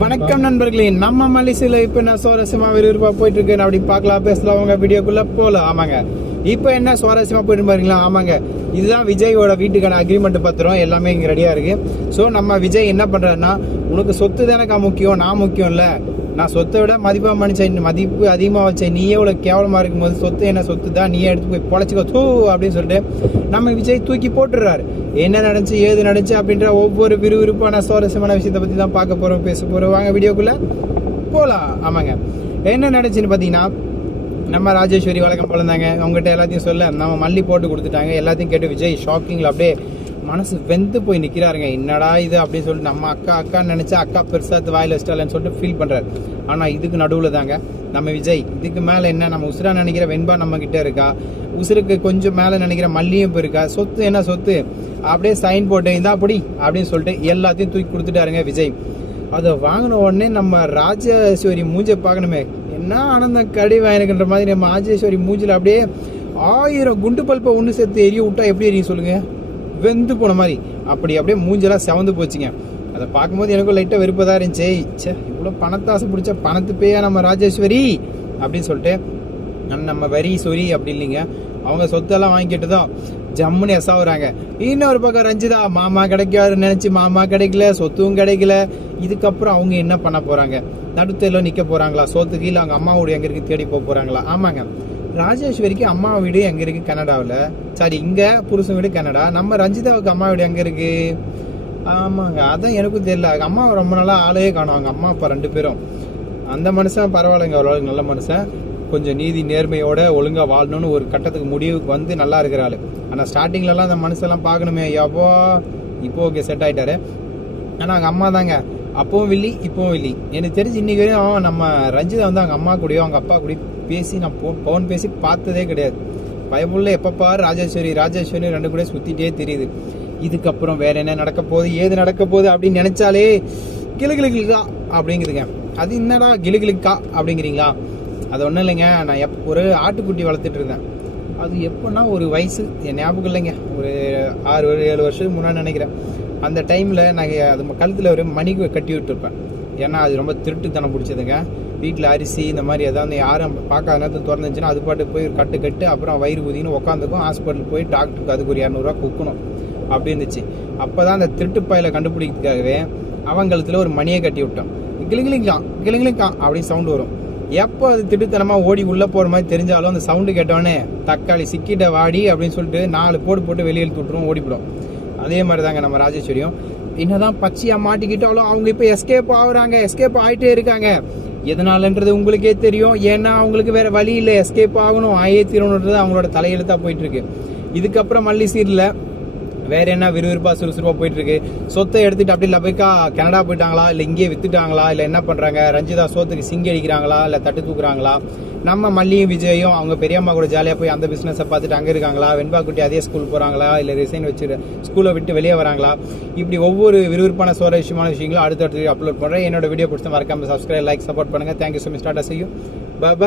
வணக்கம் நண்பர்களே நம்ம மலேசியில இப்ப என்ன சுவாரஸ்யமா விறுவிறுப்பா போயிட்டு இருக்கு அப்படி பார்க்கலாம் பேசலாம் அவங்க வீடியோக்குள்ள போல ஆமாங்க. இப்போ என்ன சுவாரஸ்யமா போயிட்டு பாருங்களா ஆமாங்க. இதுதான் விஜயோட வீட்டுக்கான அக்ரிமெண்ட் பத்திரம் எல்லாமே இங்க ரெடியா இருக்கு. ஸோ நம்ம விஜய் என்ன பண்றாருன்னா உனக்கு சொத்து தானக்கா முக்கியம் நான் முக்கியம் இல்ல நான் சொத்தை விட மதிப்பாக மனுஷன் மதிப்பு அதிகமாக வச்சேன். நீயே இவ்வளவு கேவலமாக இருக்கும்போது சொத்து என்ன சொத்து தான்? நீயே எடுத்து போய் பொழைச்சிக்கோ. தூ அப்படின்னு சொல்லிட்டு நம்ம விஜய் தூக்கி போட்டுடுறாரு. என்ன நடந்துச்சு ஏது நடந்துச்சு அப்படின்ற ஒவ்வொரு விறுவிறுப்பான சுவாரஸ்யமான விஷயத்தை பற்றி தான் பார்க்க போகிறோம் பேச போகிறோம் வாங்க வீடியோக்குள்ளே போகலாம் ஆமாங்க. என்ன நடந்துச்சுன்னு பார்த்தீங்கன்னா நம்ம ராஜேஸ்வரி வழக்கம் போல இருந்தாங்க அவங்ககிட்ட எல்லாத்தையும் சொல்ல நம்ம மல்லி போட்டு கொடுத்துட்டாங்க. எல்லாத்தையும் கேட்டு விஜய் ஷாக்கிங்கில் அப்படியே மனசு வெந்து போய் நிற்கிறாருங்க என்னடா இது அப்படின்னு சொல்லிட்டு நம்ம அக்கா அக்கா நினச்சா அக்கா பெருசாக வாயில் வச்சிட்டாலன்னு சொல்லிட்டு ஃபீல் பண்ணுறாரு ஆனால் இதுக்கு நடுவில் தாங்க நம்ம விஜய். இதுக்கு மேலே என்ன? நம்ம உசுரா நினைக்கிற வெண்பா நம்மக்கிட்ட இருக்கா? உசுருக்கு கொஞ்சம் மேலே நினைக்கிற மல்லியும் இருக்கா? சொத்து என்ன சொத்து? அப்படியே சைன் போட்டு இந்தா அப்படி அப்படின்னு சொல்லிட்டு எல்லாத்தையும் தூக்கி கொடுத்துட்டாருங்க விஜய். அதை வாங்கின உடனே நம்ம ராஜேஸ்வரி மூஞ்சை பார்க்கணுமே. என்ன ஆனந்தம் கடி வாங்கிருக்கின்ற மாதிரி நம்ம ராஜேஸ்வரி மூஞ்சில் அப்படியே ஆயிரம் குண்டு பல்பை ஒன்று சேர்த்து எரிய விட்டா எப்படி எரியும் சொல்லுங்கள் வெந்து போன மாதிரி. அப்படி அப்படியே மூஞ்செல்லாம் செவந்து போச்சுங்க. அதை பார்க்கும்போது எனக்கும் லைட்டாக வெறுப்பதாக இருந்துச்சு. ச்சே இவ்வளோ பணத்தாசை பிடிச்ச பணத்து பேயா நம்ம ராஜேஸ்வரி? அப்படின்னு சொல்லிட்டு நம்ம வரி சொரி அப்படி இல்லைங்க. அவங்க சொத்தெல்லாம் வாங்கிட்டு தான் ஜம்முன்னு எசாவுறாங்க. இன்னொரு பக்கம் ரஞ்சிதா மாமா கிடைக்காருன்னு நினச்சி மாமா கிடைக்கல சொத்தும் கிடைக்கல. இதுக்கப்புறம் அவங்க என்ன பண்ண போகிறாங்க நடுத்தெல்லாம் நிற்க போகிறாங்களா சோத்து கீழே அவங்க அம்மாவுடைய எங்கே இருக்கு தேடி போக போகிறாங்களா ஆமாங்க. ராஜேஸ்வரிக்கு அம்மா வீடு எங்க இருக்கு? கனடாவில். சாரி இங்க புருஷன் வீடு கனடா. நம்ம ரஞ்சிதாவுக்கு அம்மா வீடு எங்க இருக்கு? ஆமாங்க அதான் எனக்கும் தெரியல. அம்மா ரொம்ப நல்லா ஆளே காணும். அவங்க அம்மா அப்பா ரெண்டு பேரும். அந்த மனுஷன் பரவாயில்லைங்க ஓரளவுக்கு நல்ல மனுஷன். கொஞ்சம் நீதி நேர்மையோட ஒழுங்காக வாழணும்னு ஒரு கட்டத்துக்கு முடிவுக்கு வந்து நல்லா இருக்கிறாள். ஆனால் ஸ்டார்டிங்லலாம் அந்த மனுஷெல்லாம் பார்க்கணுமே அப்போ. இப்போ ஓகே செட் ஆகிட்டாரு ஆனால் அவங்க அம்மா தாங்க. அப்பவும் வில்லி இப்பவும் வில்லி. எனக்கு தெரிஞ்சு இன்னைக்கு வரையும் நம்ம ரஞ்சிதா வந்து அவங்க அம்மா கூடயோ அவங்க அப்பா கூடயோ பேசி நான் போ பவன் பேசி பார்த்ததே கிடையாது. பயபுள்ள எப்போ பாரு ராஜேஸ்வரி ராஜேஸ்வரி ரெண்டு கூட சுத்திட்டே தெரியுது. இதுக்கப்புறம் வேற என்ன நடக்க போகுது ஏது நடக்க போகுது அப்படின்னு நினைச்சாலே கிளுகிளுக்கா அப்படிங்கிறதுங்க அது என்னடா கிளுகிளுக்கா அப்படிங்கிறீங்களா? அது ஒன்றும் இல்லைங்க நான் எப் ஒரு ஆட்டுக்குட்டி வளர்த்துட்டு இருந்தேன். அது எப்போன்னா ஒரு வயசு என் ஞாபகம் இல்லைங்க. ஒரு ஆறு ஏழு வருஷத்துக்கு முன்னாடி நினைக்கிறேன். அந்த டைமில் நாங்கள் அது கழுத்தில் ஒரு மணிக்கு கட்டி விட்டுருப்பேன். ஏன்னா அது ரொம்ப திருட்டுத்தனம் பிடிச்சதுங்க. வீட்டில் அரிசி இந்த மாதிரி ஏதாவது யாரும் பார்க்காத நேரத்தில் திறந்துச்சுன்னா அது பாட்டு போய் ஒரு கட்டு கட்டு அப்புறம் வயிறு ஊதின்னு உட்காந்துக்கும் ஹாஸ்பிட்டல் போய் டாக்டருக்கு அதுக்கு ஒரு இரநூறுவா குக்கணும் அப்படி இருந்துச்சு. அப்போ தான் அந்த திருட்டு பையில கண்டுபிடிக்கிறதுக்காகவே அவன் கழுத்தில் ஒரு மணியை கட்டி விட்டோம். கிளிங்கிளிங்கான் கிளிங்கிலிக்கான் அப்படின்னு சவுண்டு வரும். எப்போ அது திட்டுத்தனமாக ஓடி உள்ளே போகிற மாதிரி தெரிஞ்சாலும் அந்த சவுண்டு கேட்டோடனே தக்காளி சிக்கிட்ட வாடி அப்படின்னு சொல்லிட்டு நாலு போடு போட்டு வெளியே இழுத்து விட்டுரும் ஓடிவிடும் அதே மாதிரி தாங்க நம்ம ராஜேஸ்வரியும். என்னதான் பச்சையா மாட்டிக்கிட்டாலும் அவங்க இப்போ எஸ்கேப் ஆகுறாங்க எஸ்கேப் ஆயிட்டே இருக்காங்க. எதனாலன்றது உங்களுக்கே தெரியும். ஏன்னா அவங்களுக்கு வேற வழி இல்லை. எஸ்கேப் ஆகணும். ஆயே தீரணுன்றது அவங்களோட தலையெழுத்தா போயிட்டு இருக்கு. இதுக்கப்புறம் மல்லி சீரில் வேற என்ன விறுவிறுப்பா சுறுசுறுப்பா போயிட்டு இருக்கு சொத்தை எடுத்துட்டு அப்படி லபைக்கா கனடா போயிட்டாங்களா? இல்ல இங்கேயே வித்துட்டாங்களா? இல்ல என்ன பண்றாங்க? ரஞ்சிதா சோத்துக்கு சிங்கி அடிக்கிறாங்களா? இல்ல தட்டு தூக்குறாங்களா? நம்ம மல்லியும் விஜயும் அவங்க பெரியம்மா கூட ஜாலியாக போய் அந்த பிஸ்னஸை பார்த்துட்டு அங்கே இருக்காங்களா? வெண்பா குட்டி அதே ஸ்கூல் போகிறாங்களா இல்லை ரிசைன் வச்சு ஸ்கூலை விட்டு வெளியே வராங்களா? இப்படி ஒவ்வொரு விறுவிறுப்பான சுவாரஸ்யமான விஷயங்களும் அடுத்தடுத்து அப்லோட் பண்ணுறேன் என்னோட வீடியோ பிடிச்சி மறக்காம சப்ஸ்கிரைப் லைக் சப்போர்ட் பண்ணுங்க. தேங்க்யூ ஸோ மச் டாட்டா செய்யும் பாய்